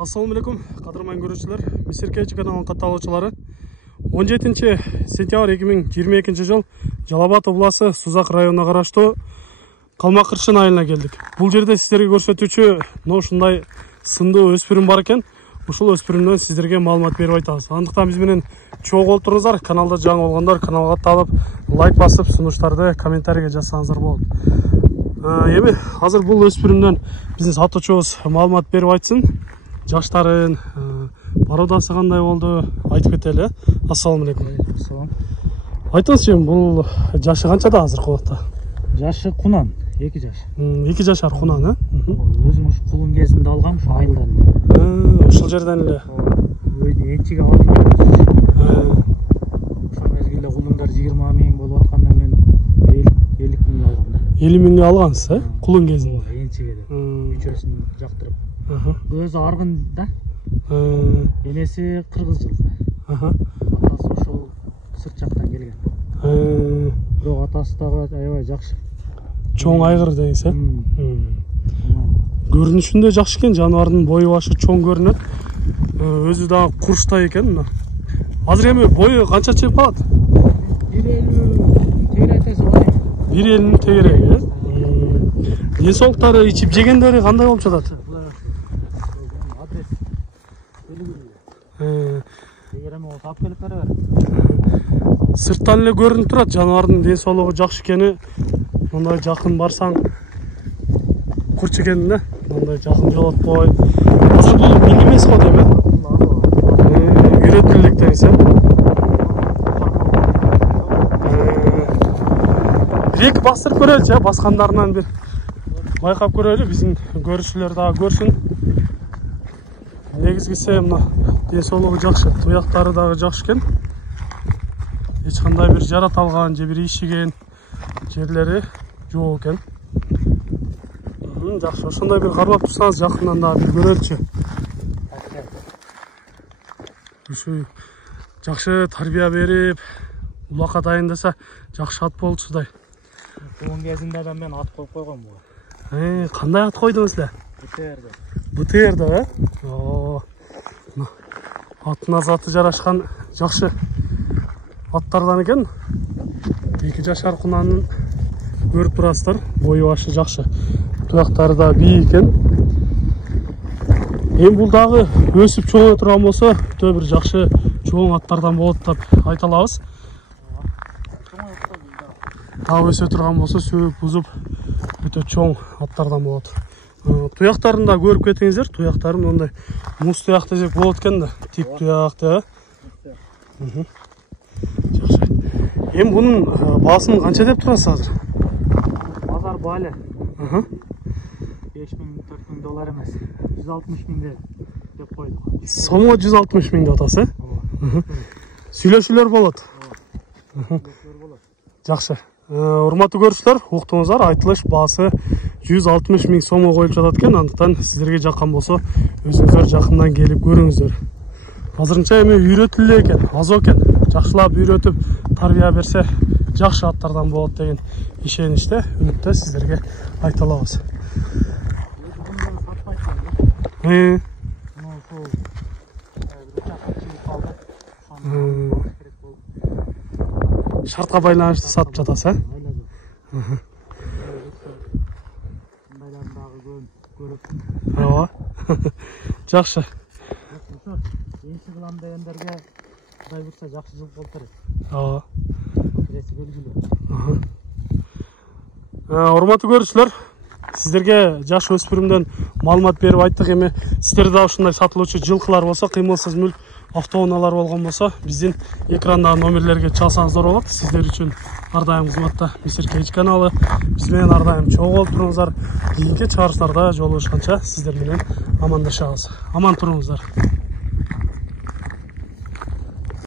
Assalamu alaikum, qadırman görüşçüler. Misirkeci kanalının katılımcıları. 17 сентябрь 2022 жыл Жалал-Абад обласы Сузак районuna қарашты Қалмақыршын айылына келдік. Бұл жерде сіздерге көрсетуші ушундай сындуу өспүрүм бар екен. Ушул өспүрүмдөн сіздерге маалымат берип айтабыз. Андыктан биз менен чогуу болуп туруңуздар. Каналда жаңы болгондор каналга атталып, лайк басып, сунуштарды комментарийге жазсаңыздар болот. Эми азыр бул өспүрүмдөн биздин сатуучубуз маалымат берип айтсын. Жаштарын, пародасы кандай болду айтып кетели. Ассаламу алейкум. Айтыңызчы, бул жашы канчада азыркы убакта? Жашы кунан, 2 жаш. 2 жашар кунан, Өзүм ушу кулун кезинде алгам, ушу айылдан. Ушул жерден эле. Этчиге алып келдим. Ошол мезгилде кулундар 20 миң болуп атканда мен 50 миң алгам да. 50 миңге алгансыз, кулун кезинде. Энчиге деп. Үчөөсүн жактырып. Өзү аргын да. Энеси кыргыз жылкы. Атасы ошол сырт жактан келген. Бирок атасы дагы аябай жакшы. Чоң айгыр дегенсиз, Көрүнүшүндө жакшы экен, жаныбардын бою башы чоң көрүнөт. Өзү дагы курчтай экен мына. Азыр эми бою канча чейип калат? 1,50 тегере айтасы бар. 1,50 тегереги, Ден соолуктары, ичип жегендери кандай болуп жатат? Адрес белгилүү. Тегереме ол тап келип беребер. Сырттан эле көрүнүп турат, жаныбардын ден соолугу жакшы экени. Мындай жакын барсаң курч экен да. Мындай жакын жолотпой. Азыр бул миң эмес го дейм, Үйрөтүлдүк дегенсиз. Бир-эки бастырып көрөлүчү, баскандарынан бир байкап көрөлү, биздин көрүүчүлөр дагы көрсүн. Негизгиси мына ден соолугу жакшы, туяктары дагы жакшы экен. Эч кандай бир жараталган же бир ишиген жерлери жок экен. Жакшы, ошондой бир кармап турсаңыз жакындан дагы бир көрөлүчү. Ушу жакшы тарбия берип, улакка дайындаса жакшы ат болчудай. Кулун кезинде да мен ат коюп койгом буга. Кандай ат койдуңуз эле? БТР да, Атына заты жарашкан жакшы аттардан экен. 2 жашар кунанын көрүп турасыздар, бою башы жакшы. Туяктары да бий экен. Эми бул дагы өсүп чоңое турган болсо, өтө бир жакшы чоң аттардан болот деп айта алабыз. Дагы өсө турган болсо, сөөп бузуп өтө чоң аттардан болот. Туяктарын да көрүп кетиңиздер. Туяктары мындай муз туяк десек болот экен да. Тип туяк да. Жакшы. Эми бунун баасын канча деп турасыз азыр? Базар баалы. 5 миң, 4 миң доллар эмес. 160 миң деп койдук. Сомго 160 миң деп атасыз, Сүйлөшүүлөр болот. Жакшы. Урматтуу көрүүчүлөр, уктуңуздар, айтылыш баасы 160 миң сомго коюп жатат экен. Андыктан сиздерге жаккан болсо, өзүңүздөр жакындан келип көрүңүздөр. Азырынча эми үйрөтүлдү экен, азо экен. Жакшылап үйрөтүп тарбия берсе, жакшы аттардан болот деген ишеничте, үмүттө сиздерге айта алабыз. Шартка байланыштуу сатып жатасыз, Ооба. Жакшы. Энчи кылам дегендерге Кудай бурса жакшы жыл болуп берет. Ооба. Адрес белгилүү. Урматтуу көрүүчүлөр, сиздерге жаш өспүрүмдөн маалымат берип айттык. Эми сиздерде да ушундай сатылуучу жылкылар болсо, кыймылсыз мүлк автоунаалар болгон болсо, биздин экрандагы номерлерге чалсаңыздар болот. Сиздер үчүн ар дайым кызматта Misirkeci каналы. Биз менен ар дайым чогуу болуп туруңуздар. Кийинки чыгарыштарда жолугушканча сиздер менен амандашабыз. Аман туруңуздар.